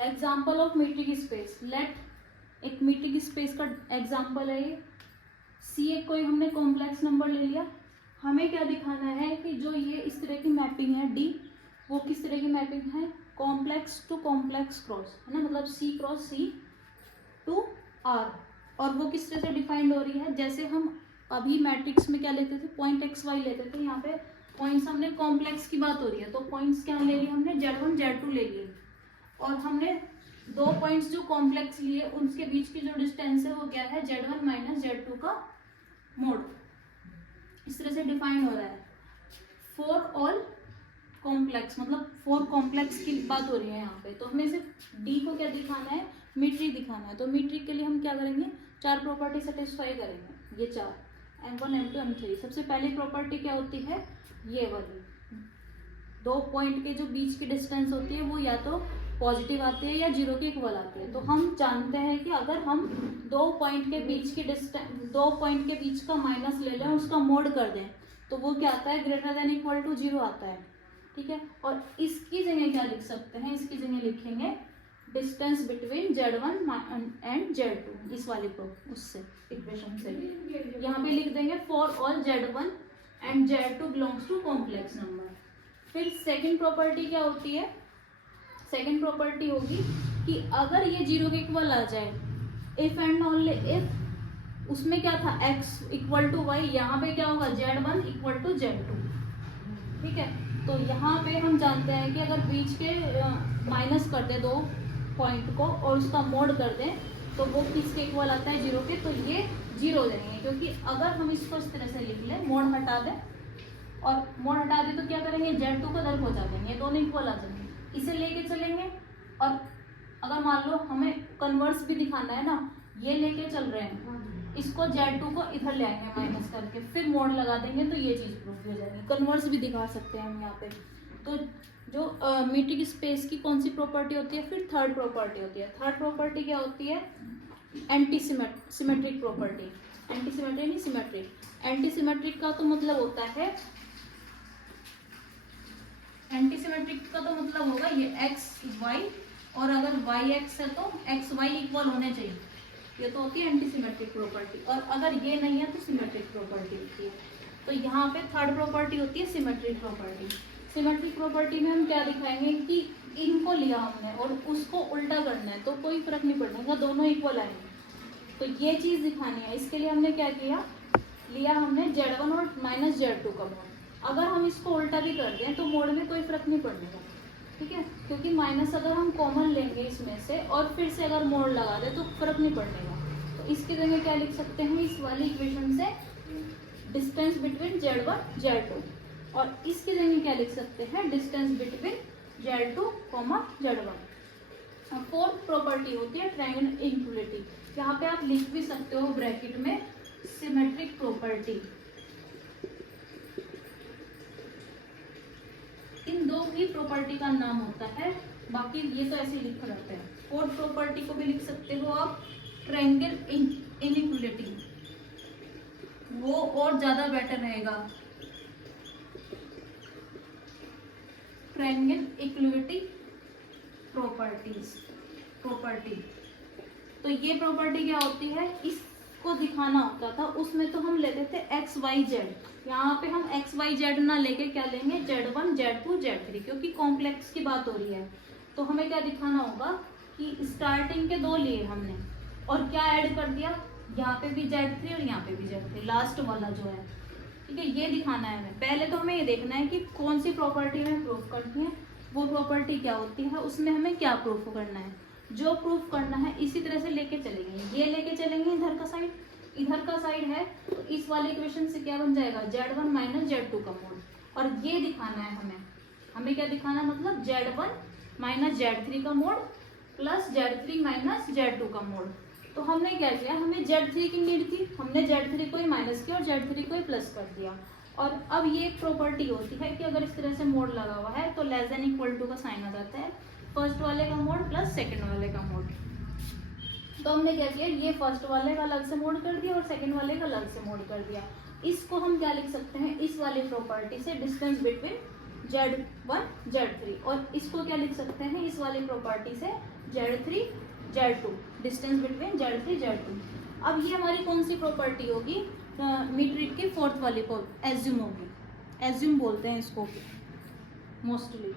Example of metric space, let एक metric space का example है ये। सी एक कोई हमने कॉम्प्लेक्स नंबर ले लिया, हमें क्या दिखाना है कि जो ये इस तरह की मैपिंग है डी, वो किस तरह की मैपिंग है, कॉम्प्लेक्स टू कॉम्प्लेक्स क्रॉस, है ना, मतलब सी क्रॉस सी टू आर। और वो किस तरह से डिफाइंड हो रही है, जैसे हम अभी मैट्रिक्स में क्या लेते थे, पॉइंट एक्स वाई लेते थे, यहाँ पे पॉइंट्स हमने कॉम्प्लेक्स की बात हो रही है, तो पॉइंट्स क्या ले लिए हमने, Z1 Z2 ले लिए, और हमने दो पॉइंट्स जो कॉम्प्लेक्स लिए उनके बीच की जो डिस्टेंस है वो क्या है, Z1 माइनस Z2 का मोड। इस तरह से डिफाइन हो रहा है फॉर ऑल कॉम्प्लेक्स, मतलब फॉर कॉम्प्लेक्स की बात हो रही है यहाँ पे। तो हमें सिर्फ डी को क्या दिखाना है, मीट्रिक दिखाना है। तो मीट्रिक के लिए हम क्या करेंगे, चार प्रॉपर्टी सेटिस्फाई करेंगे, ये चार, M1 M2 M3। सबसे पहली प्रॉपर्टी क्या होती है, ये वाली, दो पॉइंट के जो बीच की डिस्टेंस होती है वो या तो पॉजिटिव आती है या जीरो के इक्वल आती है। तो हम जानते हैं कि अगर हम दो पॉइंट के बीच की डिस्टेंस, दो पॉइंट के बीच का माइनस ले लें, उसका मोड कर दें, तो वो क्या आता है, greater than equal to zero आता है, ठीक है। और इसकी जगह क्या लिख सकते हैं, इसकी जगह लिखेंगे distance between Z1 and Z2, इस वाली को उससे इक्वेशन से यहाँ पे लिख देंगे for all Z1 and Z2 belongs to complex number. फिर सेकंड प्रॉपर्टी क्या होती है, सेकंड प्रॉपर्टी होगी कि अगर ये जीरो के इक्वल आ जाए, इफ एंड ओनली इफ, उसमें क्या था x इक्वल टू वाई, यहाँ पे क्या होगा Z1 इक्वल टू Z2, ठीक है। तो यहाँ पे हम जानते हैं कि अगर बीच के माइनस कर दे दो पॉइंट को और उसका मोड कर दें, तो वो किसके इक्वल आता है, जीरो के, तो ये जीरो देंगे। क्योंकि अगर हम इसको इस तरह से लिख लें, मोड हटा दें, और मोड हटा दें तो क्या करेंगे, Z2 को इधर पहुँचा देंगे, दोनों इक्वल आ जाएंगे, इसे लेके चलेंगे। और अगर मान लो हमें कन्वर्स भी दिखाना है ना, ये लेके चल रहे हैं, इसको Z2 को इधर ले आएंगे माइनस करके, फिर मोड लगा देंगे, तो ये चीज़ प्रूफ हो जाएगी। कन्वर्स भी दिखा सकते हैं हम यहाँ पे। तो जो मीट्रिक स्पेस की कौन सी प्रॉपर्टी होती है, फिर थर्ड प्रॉपर्टी होती है। थर्ड प्रॉपर्टी क्या होती है, anti symmetric property. Anti symmetric नहीं, सिमेट्रिक। एंटी सिमेट्रिक का तो मतलब होता है, एंटी सिमेट्रिक का तो मतलब होगा ये एक्स वाई, और अगर वाई एक्स है तो एक्स वाई इक्वल होने चाहिए, ये तो होती है एंटी सिमेट्रिक प्रॉपर्टी। और अगर ये नहीं है तो सिमेट्रिक प्रॉपर्टी होती है। तो यहाँ पे थर्ड प्रॉपर्टी होती है सिमेट्रिक प्रॉपर्टी। सिमेट्रिक प्रॉपर्टी में हम क्या दिखाएंगे कि इनको लिया हमने और उसको उल्टा करना है, तो कोई फर्क नहीं पड़ेगा, दोनों इक्वल आएंगे, तो ये चीज़ दिखानी है। इसके लिए हमने क्या किया, लिया हमने Z1 और माइनस Z2 का मोड। अगर हम इसको उल्टा भी कर दें तो मोड में कोई फर्क नहीं पड़ेगा, ठीक है, क्योंकि माइनस अगर हम कॉमन लेंगे इसमें से और फिर से अगर मोड लगा दें तो फर्क नहीं पड़ेगा। तो इसकी जगह क्या लिख सकते हैं, इस वाली इक्वेशन से डिस्टेंस बिटवीन Z1 Z2, और इसकी जगह क्या लिख सकते हैं, distance between Z2 Z1। Fourth property होती है ट्रायंगल इक्वलिटी। यहाँ पे आप लिख भी सकते हो ब्रैकेट में सिमेट्रिक प्रॉपर्टी। इन दो ही प्रॉपर्टी का नाम होता है, बाकी ये तो ऐसे लिखा जाता है। फोर्थ प्रॉपर्टी को भी लिख सकते हो आप ट्रायंगल इनइक्वलिटी, वो और ज्यादा बेटर रहेगा, ट्रायंगल इक्वलिटी प्रॉपर्टी। तो ये प्रॉपर्टी क्या होती है, इसको दिखाना होता था, उसमें तो हम लेते थे एक्स वाई जेड, यहाँ पे हम एक्स वाई जेड ना लेके क्या लेंगे, Z1 Z2 Z3, क्योंकि कॉम्प्लेक्स की बात हो रही है। तो हमें क्या दिखाना होगा कि स्टार्टिंग के दो लिए हमने और क्या ऐड कर दिया, यहाँ पे भी Z3 और यहाँ पे भी Z3, लास्ट वाला जो है, ठीक है, ये दिखाना है हमें। पहले तो हमें ये देखना है कि कौन सी प्रॉपर्टी हमें प्रूफ करनी है, वो प्रॉपर्टी क्या होती है, उसमें हमें क्या प्रूफ करना है। जो प्रूफ करना है इसी तरह से लेके चलेंगे, ये लेके चलेंगे इधर का साइड, इधर का साइड है, तो इस वाले इक्वेशन से क्या बन जाएगा, Z1 माइनस Z2 का मोड। और ये दिखाना है हमें क्या दिखाना, मतलब Z1 माइनस Z3 का mode plus Z3 minus Z2 का मोड। तो हमने क्या किया, हमें Z3 की नीड थी, हमने Z3 को ही माइनस किया और Z3 को ही प्लस कर दिया। और अब ये एक प्रॉपर्टी होती है कि अगर इस तरह से मोड लगा हुआ है तो लेस देन इक्वल टू का साइन आ जाता है, फर्स्ट वाले का मोड प्लस सेकंड वाले का मोड। तो हमने क्या किया, ये फर्स्ट वाले का अलग से मोड कर दिया और सेकंड वाले का अलग से मोड कर दिया। इसको हम क्या लिख सकते हैं, इस वाली प्रॉपर्टी से डिस्टेंस बिटवीन Z1 Z3, और इसको क्या लिख सकते हैं इस वाली प्रॉपर्टी से, Z3 Z2, distance between Z3 Z2। अब ये हमारी कौन सी प्रॉपर्टी होगी, मीट्रिक की फोर्थ वाली एज्यूम होगी, एज्यूम बोलते हैं इसको मोस्टली।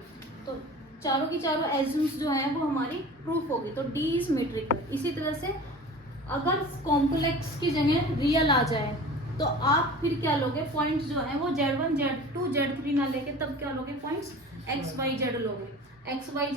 तो चारों की चारों एज्यूम्स जो हैं वो हमारी प्रूफ होगी, तो D इज मीट्रिक। इसी तरह से अगर कॉम्प्लेक्स की जगह रियल आ जाए तो आप फिर क्या लोगे, पॉइंट्स जो हैं वो Z1 Z2 Z3 ना लेके तब क्या लोगे, पॉइंट्स XYZ लोगे। XYZ